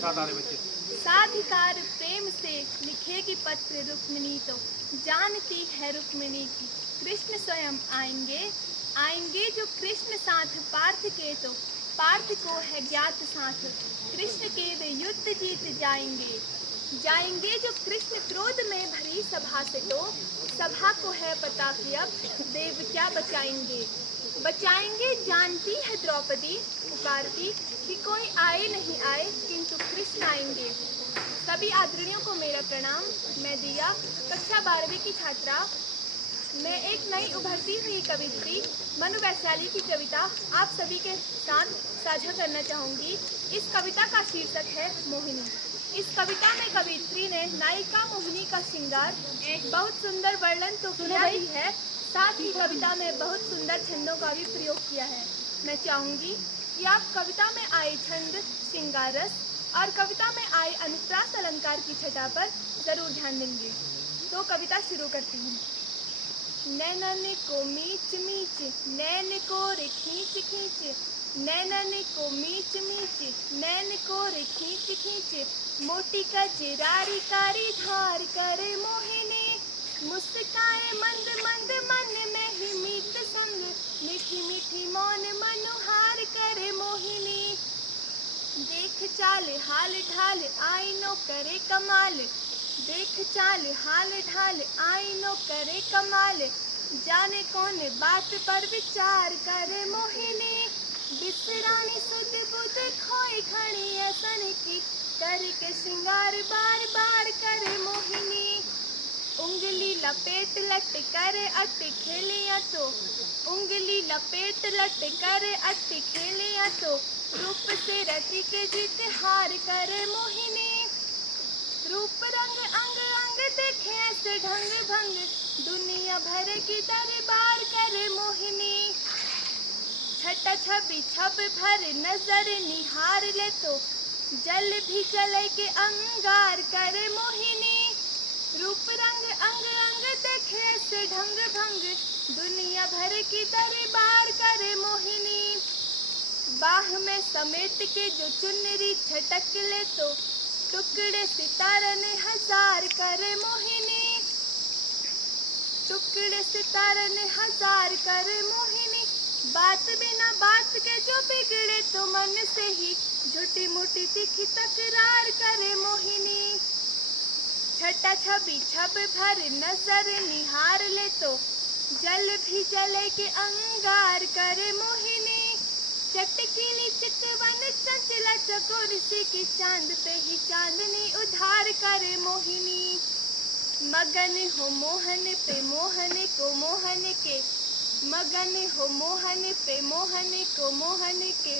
साथ आ रहे बच्चे। साधिकार प्रेम से लिखेगी पत्र रुक्मिणी तो जानती है रुक्मिणी की कृष्ण स्वयं आएंगे। आएंगे जो कृष्ण साथ पार्थ के तो पार्थ को है ज्ञात साथ कृष्ण के वे युद्ध जीत जाएंगे। जाएंगे जो कृष्ण क्रोध में भरी सभा से तो सभा को है पता कि अब देव क्या बचाएंगे। बचाएंगे जानती है द्रौपदी पुकारती कि कोई आए नहीं आए किंतु कृष्ण आएंगे। सभी आदरणियों को मेरा प्रणाम। मैं दिया कक्षा 12वीं की छात्रा। मैं एक नई उभरती हुई कवियत्री मनु वैशाली की कविता आप सभी के साथ साझा करना चाहूंगी। इस कविता का शीर्षक है मोहिनी। इस कविता में कवियत्री ने नायिका मोहिनी का श्रृंगार एक बहुत सुंदर वर्णन तो किया ही है, साथ ही कविता में बहुत सुंदर छंदों का भी प्रयोग किया है। मैं चाहूंगी कि आप कविता में आए छंद, श्रृंगार रस और कविता में आए अनुप्रास अलंकार की छटा पर जरूर ध्यान देंगे। तो कविता शुरू करती हूँ। नैनन को मीच मीच नैन को रे खींच खींच, नैनन को मीच मीच नैन को रे खींच खींच, मोटी कजरारी कारी धार करे मोहिनी। मुस्काए मंद मंद मन में ही मीत संग, मीठी मीठी मौन मनुहार करे मोहिनी। देख चाल हाल ढाल आईनो करे कमाल, देख चाल हाल ढाल आईनो करे कमाल, जाने कौन बात पर विचार करे मोहिनी। बिसरानी सुध बुध खोई खड़ी ऐसन की, करके श्रृंगार बार बार करे मोहिनी। उंगली लपेट लट करे अट खेलिया तो, उंगली लपेट लट करे अट खेलिया तो, रूप से रति के जीत हार करे मोहिनी। रूप रंग अंग अंग देखे ऐसे ढंग भंग, दुनिया भर की दरबार करे मोहिनी। छटा छवि छब भर नजर निहार ले तो, जल भी चले के अंगार करे मोहिनी। रूप रंग अंग अंग देखे ऐसे ढंग भंग, दुनिया भर की दरबार करे मोहिनी। बाह में समेट के जो चुनरी छटक ले तो, टुकड़े सितारा ने हजार करे मोहिनी। टुकड़े सितारा ने हजार करे मोहिनी। बात बिना बात के जो बिगड़े तो मन से ही, झूठी मूठी तीखी तकरार करे मोहिनी। छटा छवि छब भर नजर निहार ले तो, जल भी जले के अंगार करे मोहिनी। चटकीनी चितवन चंचला चकोर सी की, चांद पे ही चांदनी उधार करे मोहिनी। मगन हो मोहन पे मोहन को मोहन के, मगन हो मोहन पे मोहन को मोहन के,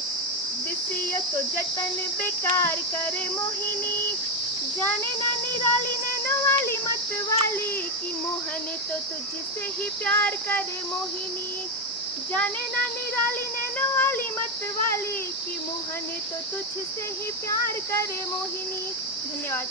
दिसियो तो जतन बेकार करे मोहिनी। जाने ना निराली नैनो वाली मत वाली की, मोहन तो तुझसे ही प्यार करे मोहिनी। जाने ना निराली नैनो वाली मत वाली की, मोहन तो तुझसे ही प्यार करे मोहिनी। धन्यवाद।